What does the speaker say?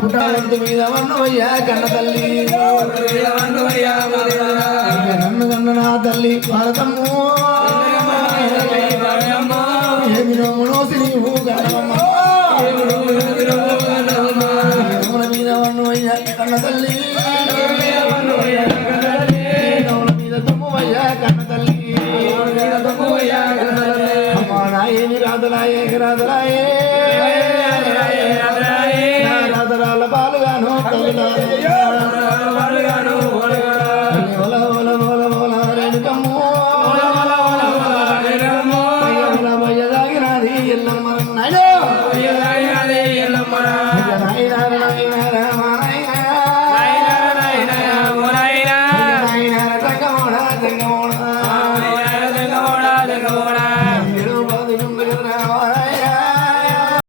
పుట్టాలంత మీద వన్నవయ్యా కన్న తల్లి నన్ను కన్న నా తల్లి భారతమ్ము ఏమి నోసి నీవు గణమ్మ మీద వన్నవయ్యా కన్న తల్లి మీద తమ్మువయ్యా కన్న తల్లి అమ్మా నాయేమి రాధలాయే రాధలాయే రాధరాల పాలుగాను